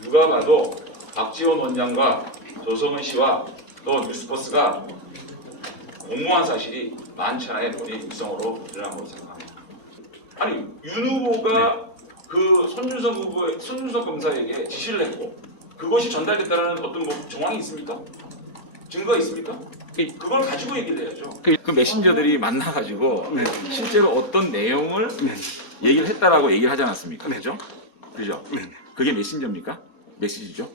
누가 봐도 박지원 원장과 조성은 씨와 또 뉴스버스가 공모한 사실이 많지 않아야 돈이 육성으로 드러난 것으로 생각합니다. 아니 윤 후보가 그 손준성 검사에게 지시를 했고 그것이 전달됐다는 어떤 정황이 있습니까? 증거가 있습니까? 그걸 가지고 얘기를 해야죠. 그 메신저들이 만나가지고 실제로 어떤 내용을 얘기를 했다라고 얘기를 하지 않았습니까? 그죠? 그죠? 그게 메신저입니까? 메시지죠?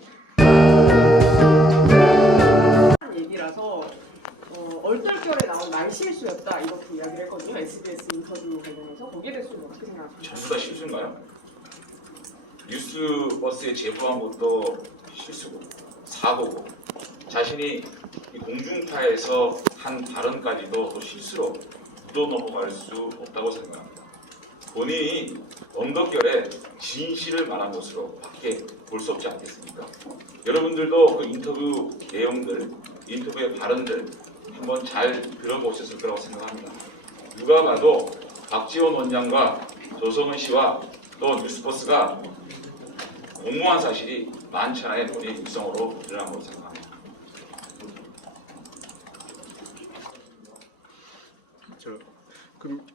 얘기라서 얼떨결에 나온 말실수였다 이렇게 이야기를 했거든요. SBS 인터뷰 관련해서 거기에 대해서는 어떻게 생각하십니까? 전부 다 실수인가요? 뉴스버스에 제보한 것도 실수고 사고고 자신이 이 공중파에서 한 발언까지도 또 실수로 묻어 넘어갈 수 없다고 생각합니다. 본인이 언덕결에 진실을 말한 것으로 밖에 볼 수 없지 않겠습니까? 여러분들도 그 인터뷰 내용들, 인터뷰의 발언들 한번 잘 들어보셨을 거라고 생각합니다. 누가 봐도 박지원 원장과 조성은 씨와 또 뉴스버스가 공모한 사실이 많지 않아야 돈이 육성으로 드러난 것으로 생각합니다.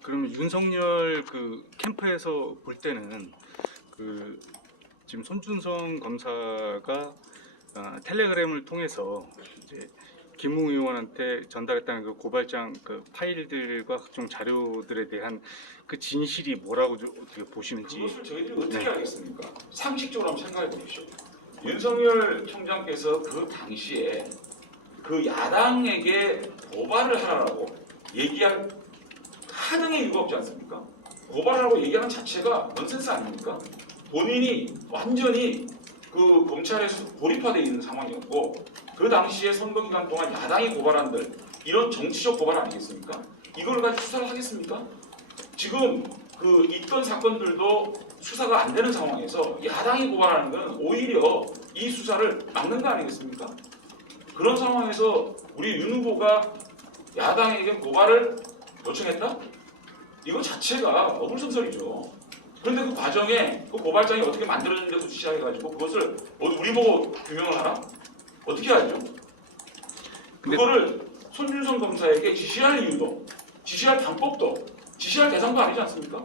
그러면 윤석열 그 캠프에서 볼 때는 그 지금 손준성 검사가 텔레그램을 통해서 이제 김웅 의원한테 전달했다는 그 고발장 그 파일들과 각종 자료들에 대한 그 진실이 뭐라고 어떻게 보시는지. 그것을 저희들이 어떻게 알겠습니까? 상식적으로 한번 생각해 보십시오. 윤석열 총장께서 그 당시에 그 야당에게 고발을 하라고 얘기할 하등의 이유가 없지 않습니까? 고발하라고 얘기하는 자체가 넌센스 아닙니까? 본인이 완전히 그 검찰에서 고립화되어 있는 상황이었고 그 당시에 선거 기간 동안 야당이 고발한들 이런 정치적 고발 아니겠습니까? 이걸 가지고 수사를 하겠습니까? 지금 그 있던 사건들도 수사가 안 되는 상황에서 야당이 고발하는 것은 오히려 이 수사를 막는 거 아니겠습니까? 그런 상황에서 우리 윤 후보가 야당에게 고발을 요청했다? 이거 자체가 어불성설이죠. 그런데 그 과정에 그 고발장이 어떻게 만들어졌는지부터 시작해가지고 그것을 우리 보고 규명을 하라? 어떻게 하죠? 그거를 손준성 검사에게 지시할 이유도, 지시할 방법도, 지시할 대상도 아니지 않습니까?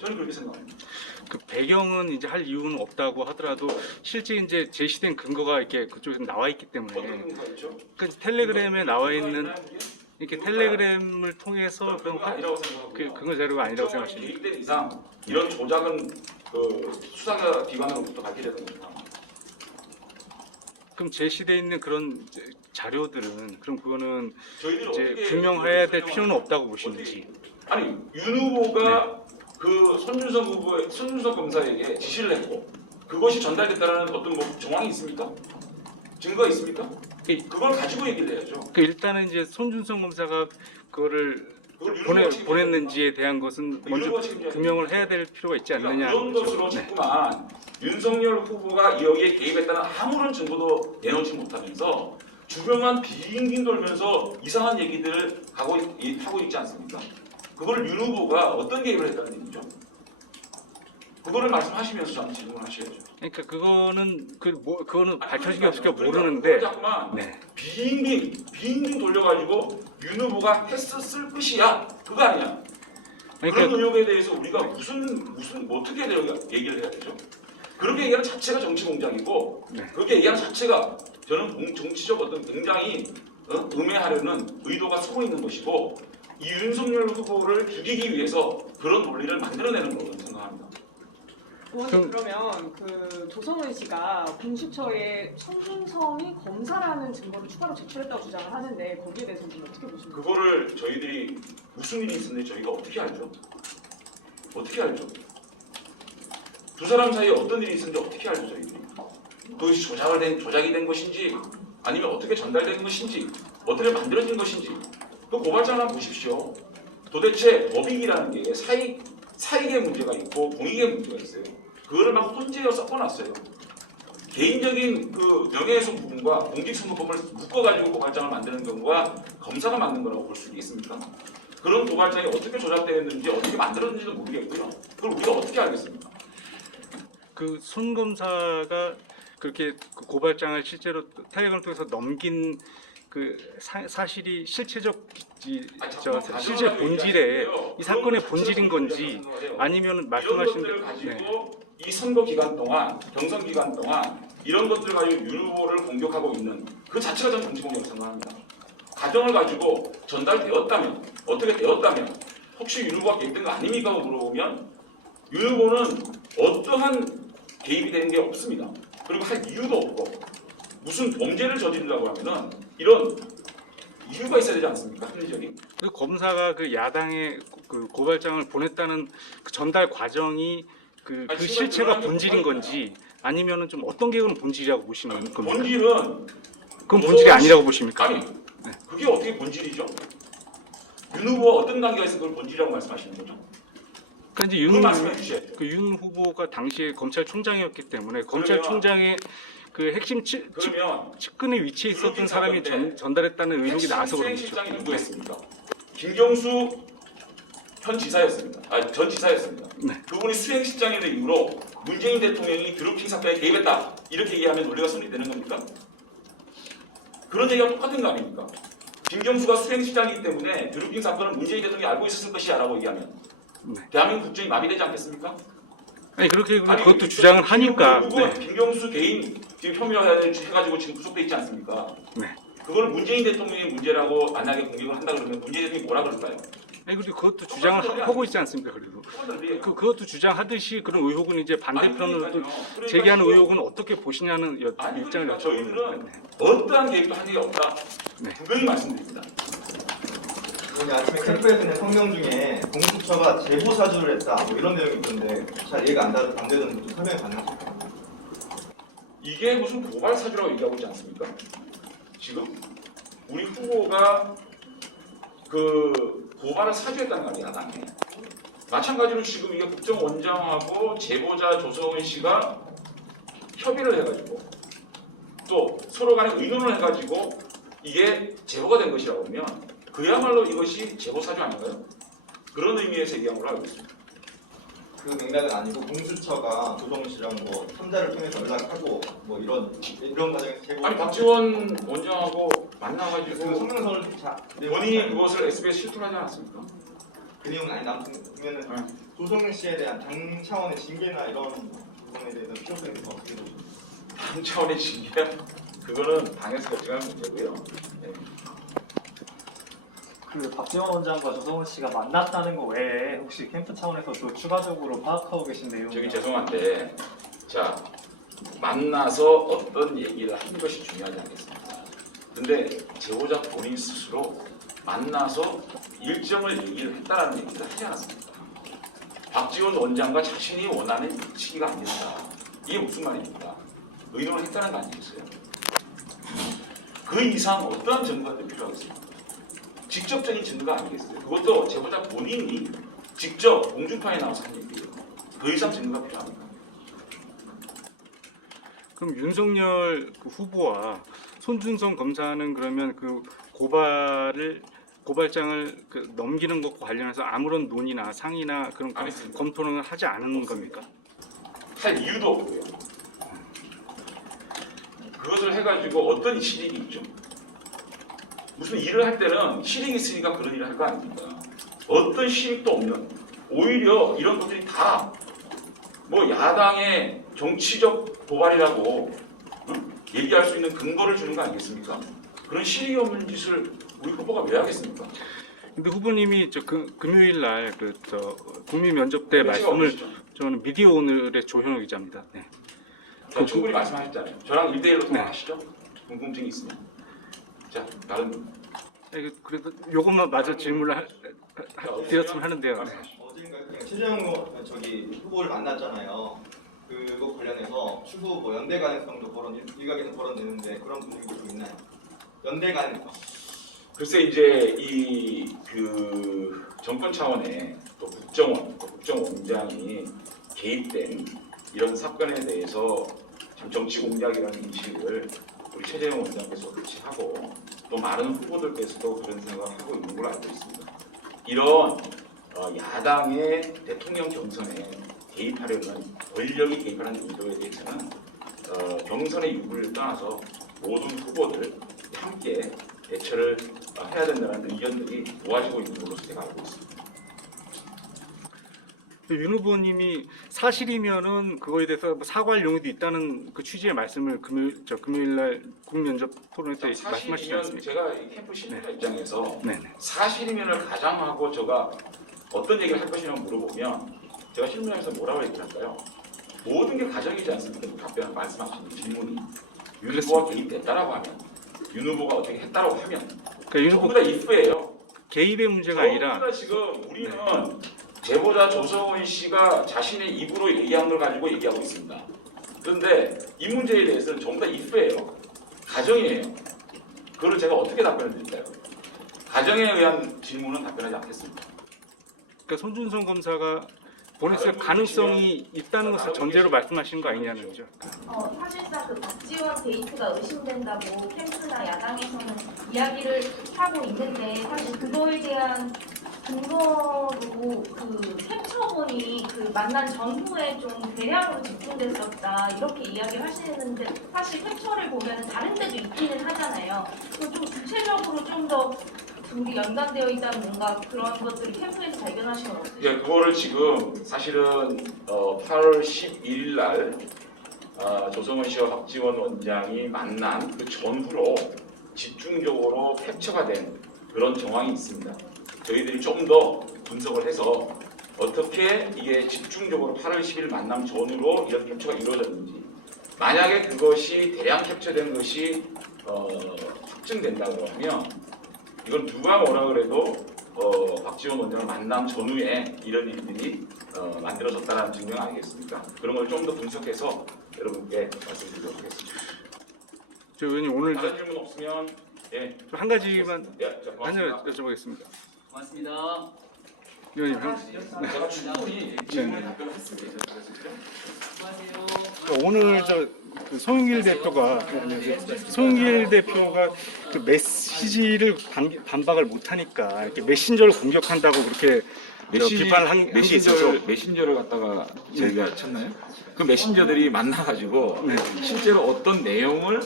저는 그렇게 생각합니다. 그 배경은 이제 할 이유는 없다고 하더라도 실제 이제 제시된 근거가 이렇게 그쪽에 나와 있기 때문에 어떤 근거가 있죠? 그 텔레그램에 나와 있는 이렇게 텔레그램을 통해서 그런 아니라고 생각하고요. 근거 자료가 아니라고 생각하십니까? 개입된 이상 이런 조작은 그 수사 기관으로부터 갖게 되는 겁니다. 그럼 제시돼 있는 그런 자료들은 그럼 그거는 저희들이 이제 어떻게 규명해야 될 필요는 없다고 보시는지. 아니 윤 후보가 그 손준성 검사에게 지시를 했고 그것이 전달됐다는 어떤 정황이 있습니까? 증거가 있습니까? 그걸 가지고 얘기를 해야죠. 일단은 이제 손준성 검사가 그거를 보냈는지에 대한 것은 먼저 규명을 해야 될 필요가 있지 않느냐. 그런 것으로 자꾸만 윤석열 후보가 여기에 개입했다는 아무런 증거도 내놓지 못하면서 주변만 빙빙 돌면서 이상한 얘기들을 하고 있지 않습니까? 그걸 윤 후보가 어떤 개입을 했다는 얘기죠? 그거를 말씀하시면서 저한테 질문하셔야죠. 그러니까 그거는 밝혀지기 없으니까 모르는데. 자꾸만 빙빙 돌려가지고 윤 후보가 했었을 것이야 그거 아니냐? 그런 의혹에 대해서 우리가 무슨 어떻게 얘기를 해야 되죠? 그렇게 얘기하는 자체가 정치 공작이고 그렇게 얘기하는 자체가 저는 정치적 어떤 굉장히 음해하려는 의도가 숨어 있는 것이고 이 윤석열 후보를 죽이기 위해서 그런 논리를 만들어내는 거라고 생각합니다. 의원님 그러면 그 조성은 씨가 공수처에 손준성이 검사라는 증거를 추가로 제출했다고 주장을 하는데 거기에 대해서는 어떻게 보십니까? 그거를 저희들이 무슨 일이 있었는지 저희가 어떻게 알죠? 어떻게 알죠? 두 사람 사이에 어떤 일이 있었는지 어떻게 알죠 저희들이? 그것이 조작이 된 것인지 아니면 어떻게 전달된 것인지 어떻게 만들어진 것인지 그 고발장을 한번 보십시오. 도대체 법익이라는 게 사익의 문제가 있고 공익의 문제가 있어요. 그거를 막 혼재어 섞어놨어요. 개인적인 그 명예훼손 부분과 공직선거법을 묶어가지고 고발장을 만드는 경우가 검사가 만든 거라고 볼 수 있습니까? 그런 고발장이 어떻게 조작되었는지 어떻게 만들어졌는지도 모르겠고요. 그걸 우리가 어떻게 알겠습니까? 그 손 검사가 그렇게 그 고발장을 실제로 텔레그램을 통해서 넘긴 그 사실이 실체적 실제 본질의 이 사건의 본질인 건지 아니면 말씀하신 이런 것들을 대로 가지고 이 선거 기간 동안 경선 기간 동안 이런 것들을 가지고 윤 후보를 공격하고 있는 그 자체가 저는 정치 공격을 생각합니다. 가정을 가지고 전달되었다면 어떻게 되었다면 혹시 윤 후보가 개입된 거 아닙니까? 물어보면 윤 후보는 어떠한 개입이 된 게 없습니다. 그리고 할 이유도 없고 무슨 범죄를 저지르려고 하면은 이런 이유가 있어야 되지 않습니까? 합리적인. 그 검사가 그 야당에 그 고발장을 보냈다는 그 전달 과정이 그 실체가 본질인 건지 아니면은 좀 어떤 게 그런 본질이라고 보시는 겁니까? 본질은 그건 본질이 아니라고 보십니까? 아니 그게 어떻게 본질이죠? 윤 후보와 어떤 관계가 있어 그걸 본질이라고 말씀하시는 거죠? 그러니까 이제 그걸 말씀해 주셔야죠. 윤 후보가 당시에 검찰총장이었기 때문에 검찰총장의 그 핵심 그러면 측근의 위치에 있었던 그렇긴 사람이 한데 전달했다는 의혹이 나와서 그런 거죠. 수행실장이 누구였습니까? 김경수 현 지사였습니다. 전 지사였습니다. 네. 그분이 수행실장이 된 이후로 문재인 대통령이 드루킹 사건에 개입했다 이렇게 얘기하면 논리가 성립되는 겁니까? 그런 얘기가 똑같은 거 아닙니까? 김경수가 수행실장이기 때문에 드루킹 사건을 문재인 대통령이 알고 있었을 것이야 라고 얘기하면 네. 대한민국 국정이 마비되지 않겠습니까? 아니 그렇게 아니, 그것도 주장을 하니까 김경수 개인 지금 혐의해가지고 지금 구속돼 있지 않습니까? 네. 그걸 문재인 대통령의 문제라고 만약에 공격을 한다 그러면 문재인 대통령이 뭐라 그럴까요? 아니 그리고 그것도 주장을 하고 있지 않습니까? 그래도 그것도 주장하듯이 그런 의혹은 이제 반대편으로 또 제기하는 의혹은 어떻게 보시냐는 입장을 그러니까 저희들은 여쭤보는. 어떠한 계획도 한 적이 없다. 네. 분명히 말씀드립니다. 오늘 아침에 캠프에서 낸 성명 중에 공수처가 제보 사주를 했다 뭐 이런 내용이 있던데 잘 이해가 안 되던데 좀 설명이 가능하실까요? 이게 무슨 고발 사주라고 얘기하고 있지 않습니까? 지금 우리 후보가 그 고발을 사주했다는 거야 야당에. 마찬가지로 지금 이게 국정원장하고 제보자 조성은 씨가 협의를 해가지고 또 서로 간에 의논을 해가지고 이게 제보가 된 것이라고 하면 그야말로 이것이 제보 사주 아닌가요? 그런 의미에서 얘기한 걸로 알고 있습니다. 그 맥락은 아니고 공수처가 조성은 씨랑 뭐 3자를 통해서 연락하고 뭐 이런 과정에서 제보 아니 박지원 원장하고 그 만나가지고 성명서를 본인이 그것을 SBS 실토를 하지 않았습니까? 그 내용은 아니 보면은 조성은 씨에 대한 당 차원의 징계나 이런 부분에 대해서 필요성이 어떻게 보십니까? 당 차원의 징계 그거는 당에서 결정하는 문제고요. 네. 그 박지원 원장과 조성은 씨가 만났다는 거 외에 혹시 캠프 차원에서 또 추가적으로 파악하고 계신 내용? 저기 죄송한데 자 만나서 어떤 얘기를 한 것이 중요하지 않겠습니까? 근데 제보자 본인 스스로 만나서 일정을 얘기를 했다라는 얘기를 하지 않았습니까? 박지원 원장과 자신이 원하는 시기가 아니었다. 이게 무슨 말입니까? 의논을 했다는 거 아니겠어요? 그 이상 어떠한 증거가 더 필요하겠습니까? 직접적인 증거가 아니겠어요? 그것도 제보자 본인이 직접 공중파에 나와서 한 얘기예요. 더 이상 증거가 필요합니까? 그럼 윤석열 그 후보와 손준성 검사는 그러면 그 고발장을 그 넘기는 것과 관련해서 아무런 논의나 상의나 그런 안 했습니다. 검토는 하지 않은 겁니까? 할 이유도 없고요. 그것을 해가지고 어떤 실익이 있죠? 무슨 일을 할 때는 실익이 있으니까 그런 일을 할 거 아닙니까? 어떤 실익도 없는 오히려 이런 것들이 다 뭐 야당의 정치적 도발이라고 얘기할 수 있는 근거를 주는 거 아니겠습니까? 그런 실익이 없는 짓을 우리 후보가 왜 하겠습니까? 근데 후보님이 금요일 날 국민 면접 때 말씀을 저는 미디어 오늘의 조현호 기자입니다. 네. 충분히 말씀하셨잖아요. 저랑 1대1로 통화하시죠? 궁금증이 있으면. 자, 다른 분. 그래도 요것만 마저 질문을 드렸으면 하는데요. 어젠가 최재형 후보를 만났잖아요. 그거 관련해서 추후 뭐 연대 가능성도 일각에서 거론되는데 그런 분위기도 좀 있나요? 연대 가능성. 글쎄 이제 그 정권 차원의 또 국정원, 또 국정원장이 개입된 이런 사건에 대해서 참 정치 공작이라는 인식을 우리 최재형 원장께서 같이 하고 또 많은 후보들께서도 그런 생각을 하고 있는 걸로 알고 있습니다. 이런 야당의 대통령 경선에 개입하려는 권력이 개입하는 의도에 대해서는 경선의 유불을 떠나서 모든 후보들 함께 대처를 해야 된다는 의견들이 모아지고 있는 걸로 제가 알고 있습니다. 윤 후보님이 사실이면은 그거에 대해서 사과할 용의도 있다는 그 취지의 말씀을 금요일날 국면접 토론회 때 말씀하시지 사실이면 않습니까? 제가 이 캠프 신뢰자 입장에서 네네. 사실이면을 가장하고 제가 어떤 얘기를 할 것이냐고 물어보면 제가 실무장에서 뭐라고 얘기를 할까요? 모든 게 가정이지 않습니까? 답변 말씀하신 질문이 윤 후보가 개입됐다라고 하면 윤 후보가 어떻게 했다라고 하면 그러니까 윤 전부 후보 다 if예요. 개입의 문제가 아니라 전부 다 지금 우리는 제보자 조성은 씨가 자신의 입으로 얘기한 걸 가지고 얘기하고 있습니다. 그런데 이 문제에 대해서는 전부 다 if예요. 가정이에요. 그걸 제가 어떻게 답변을 드릴까요? 가정에 의한 질문은 답변하지 않겠습니다. 그러니까 손준성 검사가 보냈을 가능성이 있다는 것을 전제로 말씀하신 거 아니냐는 거죠. 사실상 그 박지원 게이트가 의심된다고 캠프나 야당에서는 이야기를 하고 있는데 사실 그거에 대한 근거로 그 캡처본이 그 만난 전후에 좀 대량으로 집중됐었다 이렇게 이야기를 하시는데 사실 캡처를 보면 다른 데도 있기는 하잖아요. 좀 구체적으로 좀 더 둘이 연관되어 있다는 뭔가 그런 것들을 캠프에서 발견하신 건 없으세요? 예, 그거를 지금 사실은 8월 11일 날 조성은 씨와 박지원 원장이 만난 그 전후로 집중적으로 캡처가 된 그런 정황이 있습니다. 저희들이 좀 더 분석을 해서 어떻게 이게 집중적으로 8월 10일 만남 전후로 이런 캡처가 이루어졌는지, 만약에 그것이 대량 캡처된 것이 확증된다고 하면 이건 누가 뭐라 그래도 박지원 원장을 만남 전후에 이런 일들이 만들어졌다는 증명 아니겠습니까? 그런 걸 좀 더 분석해서 여러분께 말씀드리도록 하겠습니다. 저 의원님 오늘 다른 질문 없으면 예, 한 가지만 예, 자, 고맙습니다. 여쭤보겠습니다. 고맙습니다. 의원님 제가 충분히 질문에 답변을 했습니다. 수고하세요. 오늘 그 송영길 대표가 그 메시지를 반박을 못하니까 이렇게 메신저를 공격한다고 그렇게 비판을 한 게 있어서 메신저를 갖다가 저희가 쳤나요? 그 메신저들이 만나가지고 실제로 어떤 내용을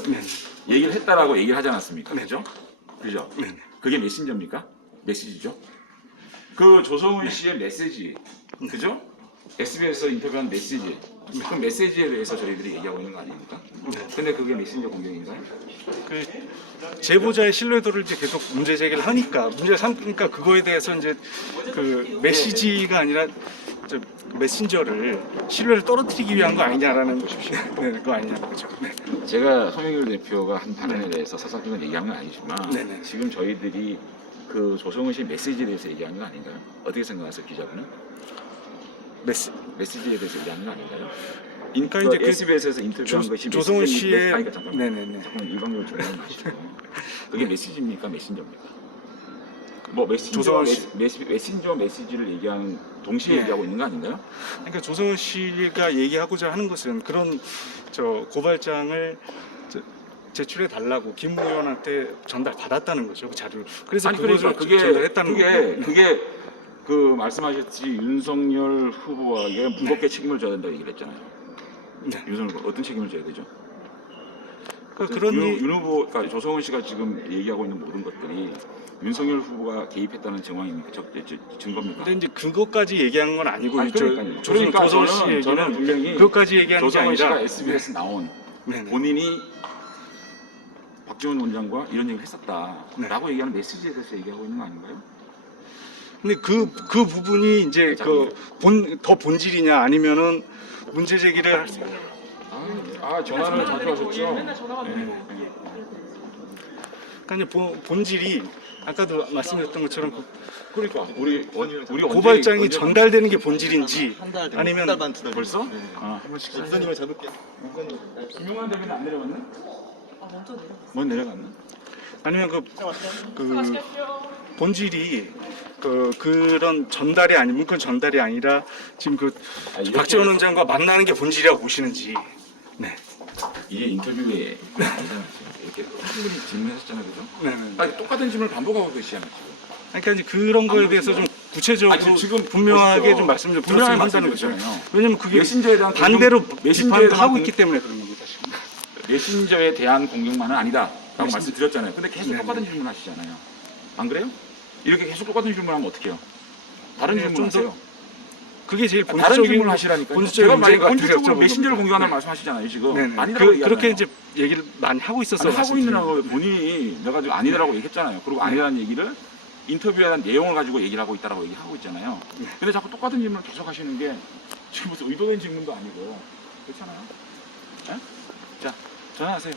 얘기를 했다라고 얘기를 하지 않았습니까? 그죠? 그죠? 그게 메신저입니까? 메시지죠? 그 조성은 씨의 메시지, 그죠? SBS에서 인터뷰한 메시지, 그 메시지에 대해서 저희들이 얘기하고 있는 거 아닙니까? 근데 그게 메신저 공격인가요? 그 제보자의 신뢰도를 이제 계속 문제 제기를 하니까 문제 삼으니까 그거에 대해서 이제 그 메시지가 아니라 저 메신저를 신뢰를 떨어뜨리기 위한 거 아니냐라는 거 아니냐는 거죠. 네. 제가 송영길 대표가 한 발언에 대해서 사사적인 얘기한 건 아니지만 네네. 지금 저희들이 그 조성은 씨 메시지에 대해서 얘기한 건 아닌가요? 어떻게 생각하세요, 기자분은? 메시지에 대해서 얘기하는 거 아닌가요? 그러니까 이제 그 SBS에서 인터뷰한 것이 조성은 씨의 잠깐만 네네네. 일방적으로 조언을 마시고 그게 메시지입니까, 메신저입니까? 뭐 조성은 메신저 메시지를 얘기하는 동시에 네. 얘기하고 있는 거 아닌가요? 그러니까 조성은 씨가 얘기하고자 하는 것은 그런 고발장을 제출해 달라고 김 의원한테 전달 받았다는 거죠, 그 자료를. 그래서 아니 그러니까 그거를 전달했다는 거예요. 그게 그 말씀하셨듯이 윤석열 후보에게 무겁게 책임을 져야 된다고 얘기를 했잖아요. 네. 윤석열 후보 어떤 책임을 져야 되죠? 그런 윤 후보, 그러니까 조성은 씨가 지금 얘기하고 있는 모든 것들이 윤석열 후보가 개입했다는 정황입니까? 증거입니까? 근데 이제 그것까지 얘기한 건 아니고 아니, 그러니까요. 그러니까 조성은 씨 저는 분명히 얘기는 그것까지 얘기하는 게 조성은 씨가 아니라 SBS 나온 네네. 본인이 박지원 원장과 이런 얘기를 했었다라고 네. 얘기하는 메시지에 대해서 얘기하고 있는 거 아닌가요? 근데 그 부분이 이제 더 본질이냐 아니면은 문제 제기를 할 수. 전화를 자주 하셨죠? 맨날 전화가 되고. 그러니까 이제 본질이 아까도 말씀드렸던 것처럼 그러니까 우리 고발장이 언제 전달되는 게 본질인지 아니면 한달반 두 달. 벌써? 네. 한 번씩. 부사님을 잡을게. 김용환 대변인 안 내려갔나? 먼저 내려. 뭐 내려갔나? 아니면 그 수고하십시오. 본질이 그런 전달이 아니 문건 전달이 아니라 지금 이렇게 박지원 원장과 만나는 게 본질이라고 보시는지. 네. 이게 인터뷰에 아니잖아요. 이렇게 충분히 질문하셨잖아요, 그죠? 네. 똑같은 질문을 반복하고 계시잖아요, 지금. 그러니까 이제 그런 거에 대해서 좀 구체적으로 아니, 지금 분명하게 벌써 좀 말씀 좀 분명하게 드렸으면 한다는 거잖아요. 말씀드렸잖아요. 왜냐면 그게 메신저에 대한 반대로 메신저에 비판도 대한 하고 공- 있기 때문에 그런 겁니다. 지금. 메신저에 대한 공격만은 아니다라고 메신저. 말씀드렸잖아요. 근데 계속 네, 똑같은 질문 하시잖아요. 안 그래요? 이렇게 계속 똑같은 질문하면 어떡해요? 다른 네, 질문 좀 더 하세요. 그게 제일 다른 본질적인 질문을 하시라니까요. 본질적인 제가 만약에 문제가 본질적으로 같아요. 메신저를 공격한다는 네. 말씀하시잖아요. 지금 네네. 아니라고 그렇게 얘기하잖아요. 이제 얘기를 많이 하고 있어서 아니, 하고 있는 말씀드리는 하고 본인이 내가 지금 아니라고 얘기했잖아요. 그리고 아니라는 얘기를 인터뷰에 대한 내용을 가지고 얘기를 하고 있다라고 얘기하고 있잖아요. 근데 자꾸 똑같은 질문을 계속 하시는 게 지금 무슨 의도된 질문도 아니고 그렇잖아요. 네? 자, 전화하세요.